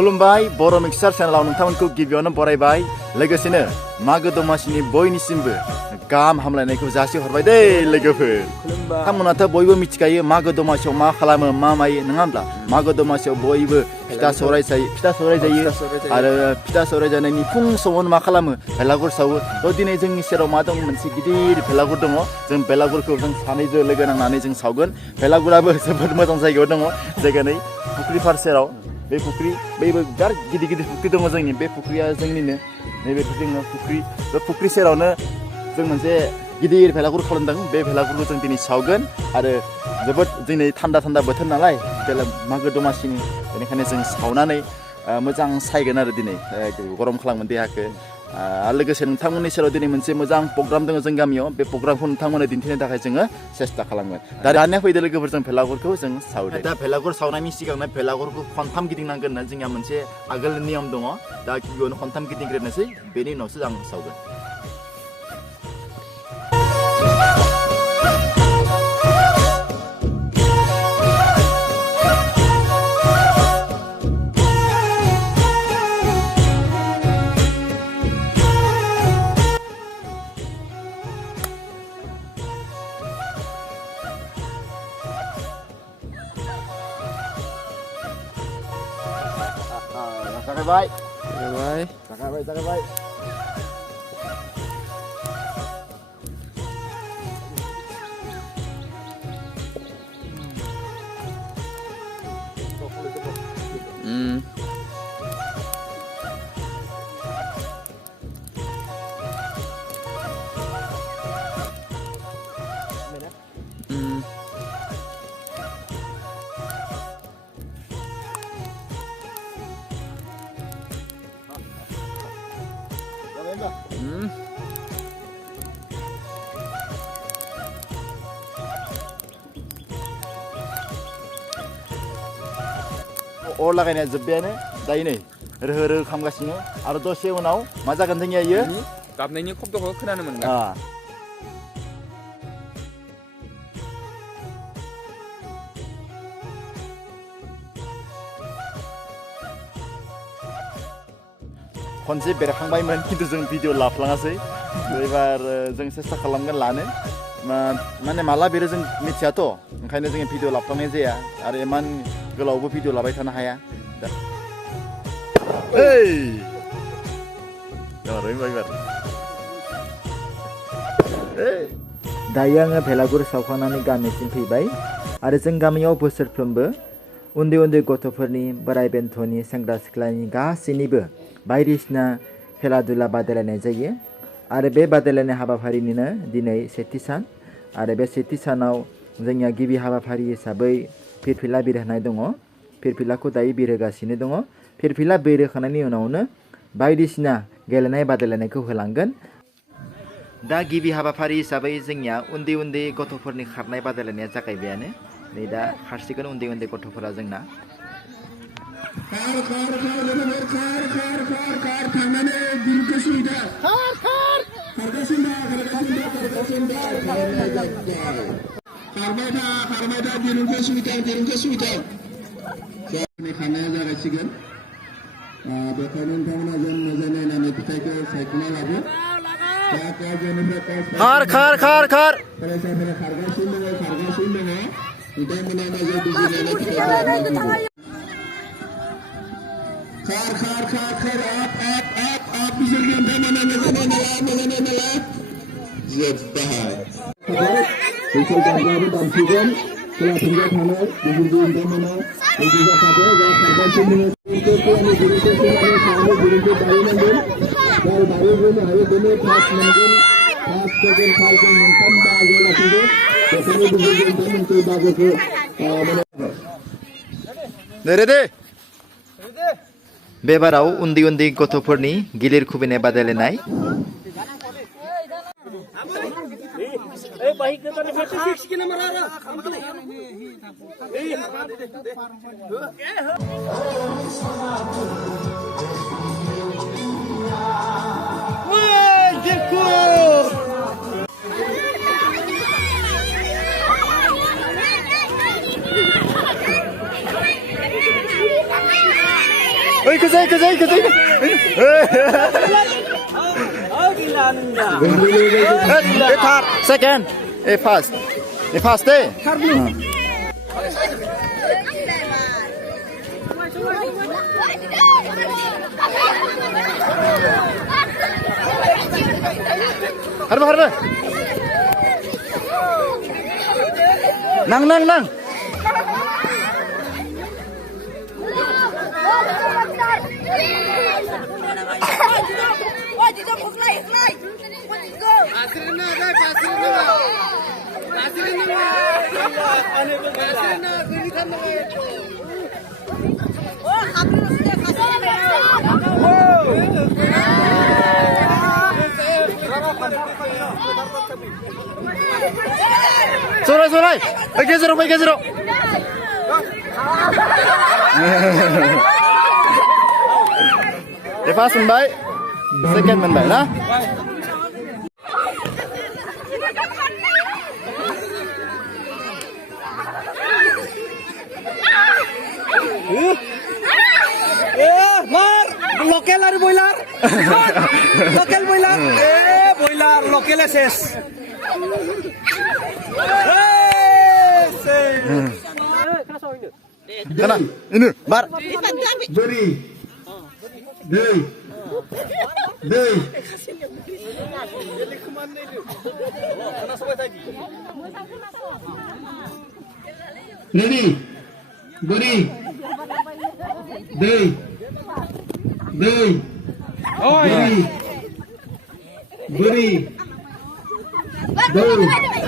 खुलुमबाय बर' मिक्सार चेनेलाव नोंथांमोनखौ गिबियावनो बरायबाय लोगोसेनो मागो दमासिनि बयनिसिमबो गाहाम हामलायनायखौ जासिहरबाय दे लोगोफोर नोंथांमोनाथ' बयबो मिथिखायो मागो दमासियाव मा खालामो मा मायो नङा होमब्ला मागो दमासियाव बयबो फिथा सौराय जायो आरो फिथा सौराय जानायनि फुं समावनो मा खालामो बेलागुर सावो थ' दिनै जोंनि सेराव मा दं मोनसे गिदिर बेलागुर दङ जों बेलागुरखौ जों सानैजों लोगो नांनानै जों सावगोन बेलागुराबो जोबोद मोजां जायगायाव दङ जायगानि फुख्रि फारसेराव बे फुख्रि बैबो बिराद गिदिर गिदिर फुख्रि दङ जोंनि बे फुख्रिया जोंनिनो नैबे जोङो फुख्रि बे फुख्रि सेरावनो जों मोनसे गिदिर बेलागुर खालामदों बे बेलागुरखौ जों दिनै सावगोन आरो जोबोद दिनै थान्दा बोथोर नालाय मागो दमासिनि बेनिखायनो जों सावनानै मोजां सायगोन आरो दिनै गरम खालामगोन देहाखौ आरो लोगोसे नोंथांमोननि सेराव दिनै मोनसे मोजां प्रग्राम दङ जों गामियाव बे प्रग्रामखौ नोंथांमोननो दिन्थिनो थाखाय जोङो सेस्था खालामगोन दा दानिया फैदो लोगोफोरजों बेलागुरखौ जों सावदो दा बेलागुर सावनायनि सिगांनो बेलागुरखौ खनथाम गिदिंनांगोन होनना जोंहा मोनसे आगोलनि नियम दङ दा गिबियावनो खनथाम गिदिंग्रोनोसै बेनि उनावसो आं सावगोन जागायबाय अर लागायनाया जोब्बायानो दायो नै रोहो रोहो खालामगासिनो आरो दसे उनाव मा जागोन जोंनिया इयो गाबनायनि खब्दखौ खोनानो मोनगोन खनसे बेरखांबायमोन खिन्थु जों भिडिअ लाफ्लाङासै एबार जों सेस्था खालामगोन लानो माने माला बेरो जों मिथियाथ' ओंखायनो जोङो भिडिअ लाफ्लांनाय जाया आरो इमान गोलावबो भिडिअ लाबाय थानो हाया दायो आङो बेलागुर सावखांनानै गामिसिम फैबाय आरो जों गामियाव बोसोरफ्रोमबो उन्दै उन्दै गथ'फोरनि बोराइ बेन्थ'नि सेंग्रा सिख्लानि गासैनिबो बायदिसिना खेला दुला बादायलायनाय जायो आरो बे बादायलायनाय हाबाफारिनिनो दिनै सेथि सान आरो बे सेथि सानाव जोंनिया गिबि हाबाफारि हिसाबै फिरफिला बिरहोनाय दङ फिरफिलाखौ दायो बिरहोगासिनो दङ फिरफिला बिरहोखांनायनि उनावनो बायदिसिना गेलेनाय बादायलायनायखौ होलांगोन दा गिबि हाबाफारि हिसाबै जोंनिया उन्दै उन्दै गथ'फोरनि खारनाय बादायलायनाया जागायबायानो नै दा खारसिगोन उन्दै उन्दै गथ'फोरा जोंना खारनाया जागायसिगोन बेखायनो नोंथांमोना जों मोजां नायनानै फिथाइखौ सायख'ना लाबो खार फरायसाफोरा खारगासिनो दङ बिथांमोना मोजां बुजिनानै फिथाइखौ आप बिसोरखौ नोंथांमोना मोजां नायना ला जोब्बाय बेखौ दामग्राबो दामसिगोन खोलाथिंजाय थानाय गुबुन नोंथांमोना रेडि जाखादो जा खारगासिनो गुरुंखौ बारहोनांगोन जाय बारहोग्रोनो हायो बेनो फार्स्ट मोनगोन फार्स्ट सेकेन्ड थार्डजों मोनथाम बाहागो लाखिदो बेखायनो गुबुन नोंथांमोनखौ बाहागोखौ बे बाराव उन्दै उन्दै गथ'फोरनि गिलिर खुबैनाय बादायलायनाय Ikut saya. Third, second, first. First deh. Harba. Nang. Surai. Pergi zero. First menbai, second menbai lah. Local আর বয়লার বয়লার লোকেল শেষ Mana? Ini, bar. Beri. Dei. Ready. Beri. Dei. Oh ya. Beri. Beri.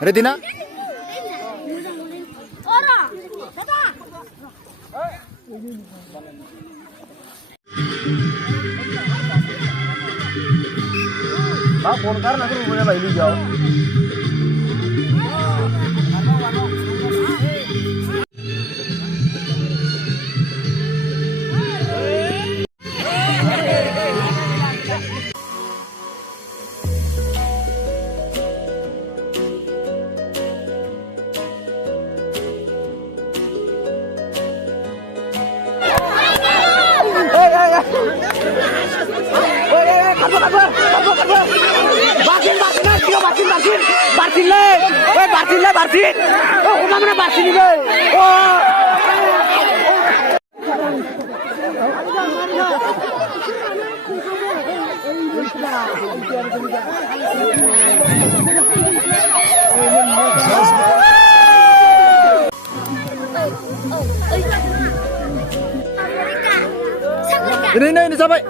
Ready na? Phone कर ना मुझे भाई ली जाओ Bartin. Oh, mana Bartin ini? Oh. Ini sampai.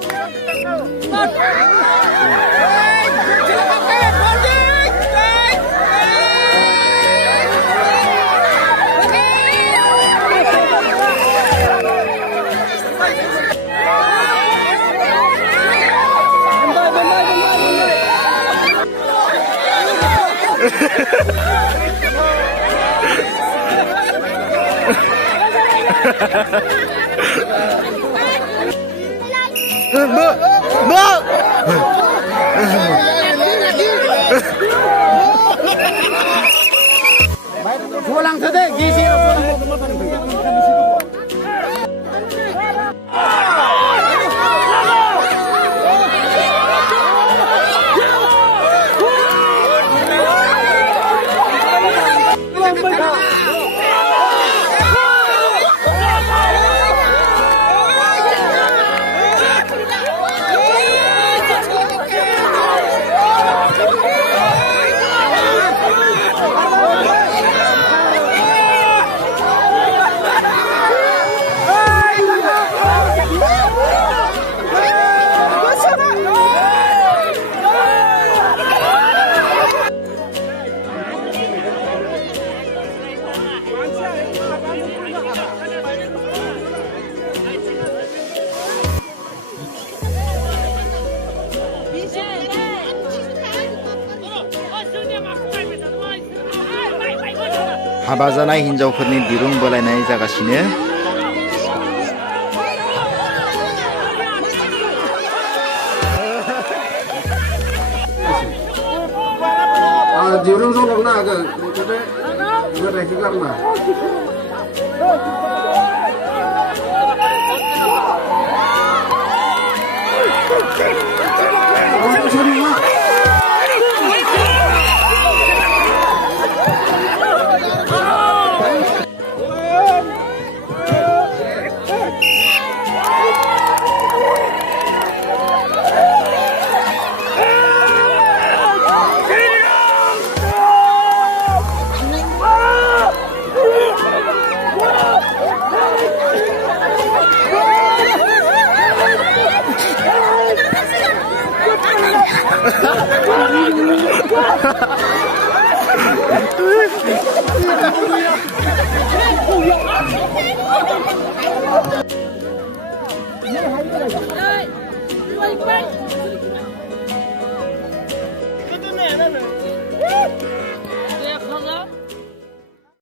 Pulang saja, gizi. हाबा जानाय हिन्जावफोरनि दिरुं बोलायनाय जागासिनो diurung sulung na agak tapi gue reki karena